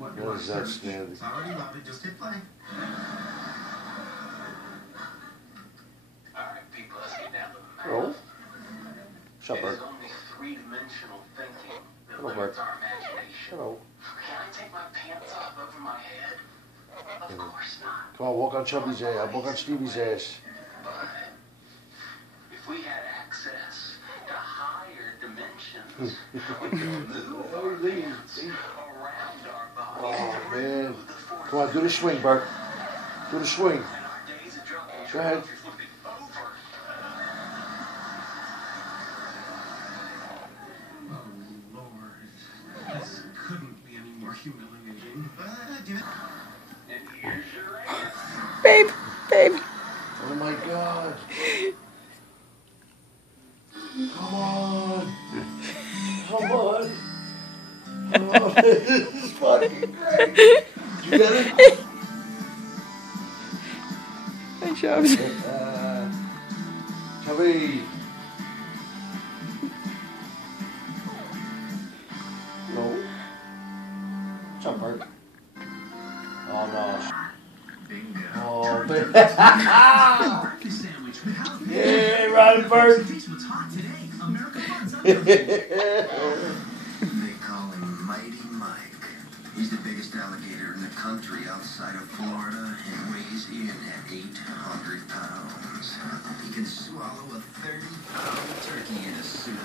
What is that standing? It's already loaded, just hit play. Alright, people, let's get down to the math. Oh. Shut up, It Bert. is only three-dimensional thinking that Hello, limits Bert. our imagination. Hello. Can I take my pants off over my head? Of course not. Come on, walk on Chubby's ass. Walk on Stevie's ass. But if we had access to higher dimensions, we could move our pants around our bodies. Oh, man. Come on, do the swing, Bert. Do the swing. And our days of drunk and Go ahead. would be over. Oh, Lord. This couldn't be any more humiliating. And here's your answer. Babe, babe. Oh my God. Come on. Come on. Come on. This is fucking great. You get it? Hi, Chubbs. Chubby. No. Jump, Bert. Oh, no. Bingo. Oh, man. Breakfast sandwich with jalapeno. Yeah, right, Bert. Taste what's hot today. America Buns. They call him Mighty Mike. He's the biggest alligator in the country outside of Florida and weighs in at 800 pounds. He can swallow a 30-pound turkey in a soup.